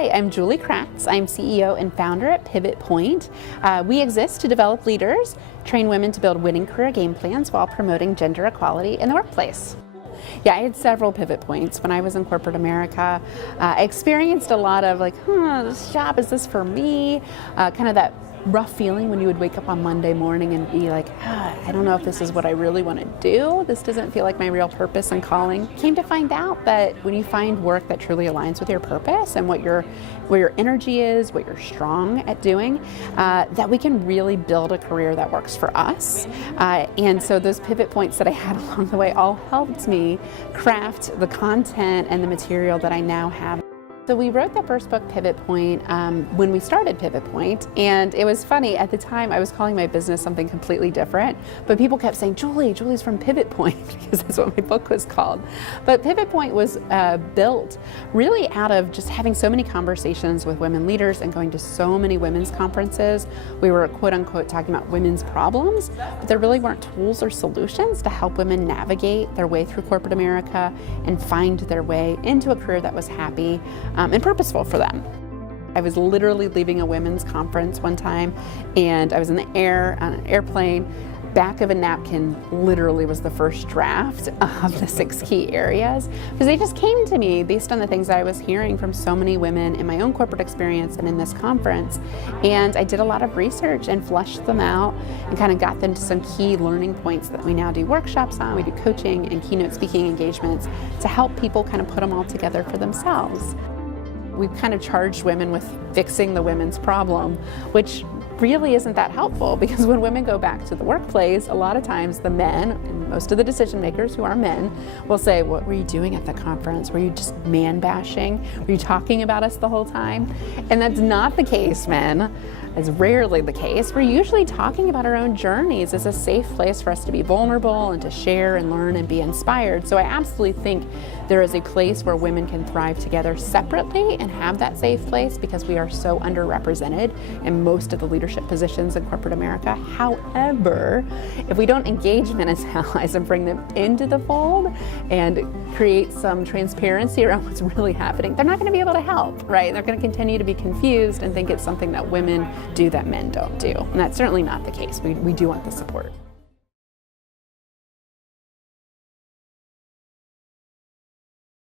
Hi, I'm Julie Kratz. I'm CEO and founder at Pivot Point. We exist to develop leaders, train women to build winning career game plans while promoting gender equality in the workplace. Yeah, I had several pivot points when I was in corporate America. I experienced a lot of like, this job, is this for me? Kind of that rough feeling when you would wake up on Monday morning and be like, I don't know if this is what I really want to do. This doesn't feel like my real purpose and calling. Came to find out that when you find work that truly aligns with your purpose and where your energy is, what you're strong at doing, that we can really build a career that works for us. And so those pivot points that I had along the way all helped me craft the content and the material that I now have. So we wrote the first book, Pivot Point, when we started Pivot Point, and it was funny. At the time, I was calling my business something completely different, but people kept saying, Julie's from Pivot Point, because that's what my book was called. But Pivot Point was built really out of just having so many conversations with women leaders and going to so many women's conferences. We were, quote unquote, talking about women's problems, but there really weren't tools or solutions to help women navigate their way through corporate America and find their way into a career that was happy and purposeful for them. I was literally leaving a women's conference one time, and I was in the air on an airplane. Back of a napkin literally was the first draft of the 6 key areas, because they just came to me based on the things that I was hearing from so many women in my own corporate experience and in this conference. And I did a lot of research and flushed them out and kind of got them to some key learning points that we now do workshops on. We do coaching and keynote speaking engagements to help people kind of put them all together for themselves. We've kind of charged women with fixing the women's problem, which really isn't that helpful, because when women go back to the workplace, a lot of times the men, and most of the decision makers who are men, will say, what were you doing at the conference? Were you just man bashing? Were you talking about us the whole time? And that's not the case, men. It's rarely the case. We're usually talking about our own journeys as a safe place for us to be vulnerable and to share and learn and be inspired. So I absolutely think there is a place where women can thrive together separately and have that safe place, because we are so underrepresented in most of the leadership positions in corporate America. However, if we don't engage men as allies and bring them into the fold and create some transparency around what's really happening, they're not going to be able to help, right? They're going to continue to be confused and think it's something that women do that men don't do. And that's certainly not the case. We do want the support.